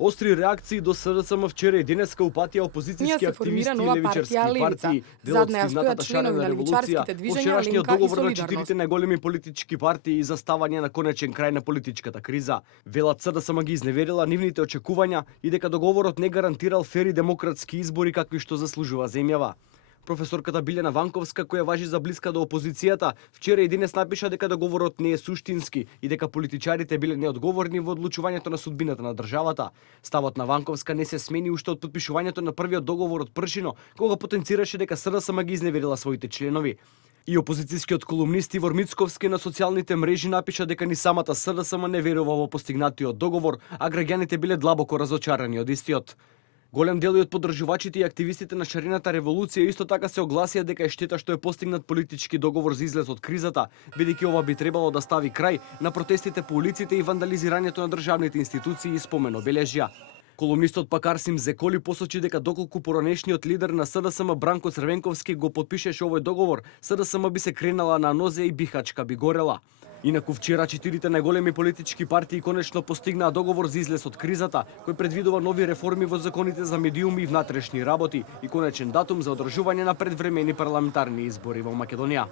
Остри реакции до СДСМ вчера и денеска упатија опозицијски активисти и левичарски партии, дел од стигнатата шарена револуција, по вчерашниот договор на четирите најголеми политички партии и заставање на конечен крај на политичката криза. Велат СДСМ ги изневерила нивните очекувања и дека договорот не гарантирал фери демократски избори какви што заслужува земјава. Професорката Билјана Ванковска, која важи за блиска до опозицијата, вчера и денес напиша дека договорот не е суштински и дека политичарите биле неодговорни во одлучувањето на судбината на државата. Ставот на Ванковска не се смени уште од потпишувањето на првиот договор од Пршино, кога потенцираше дека СДСМ ги изневерила своите членови. И опозицијскиот колумнист Ивор Мицковски на социјалните мрежи напиша дека ни самата СДСМ не верува во постигнатиот договор, а граѓаните биле длабоко разочарани од истиот. Голем дел од поддржувачите и активистите на шарената револуција исто така се огласија дека е штета што е постигнат политички договор за излез од кризата, бидејќи ова би требало да стави крај на протестите по улиците и вандализирањето на државните институции и спомен обележја. Колумнистот пак Арсим Зеколи посочи дека доколку поранешниот лидер на СДСМ Бранко Црвенковски го потпишеше овој договор, СДСМ би се кренала на нозе и Бихачка би горела. Инаку вчера четирите најголеми политички партии конечно постигнаа договор за излез од кризата, кој предвидува нови реформи во законите за медиуми и внатрешни работи и конечен датум за одржување на предвремени парламентарни избори во Македонија.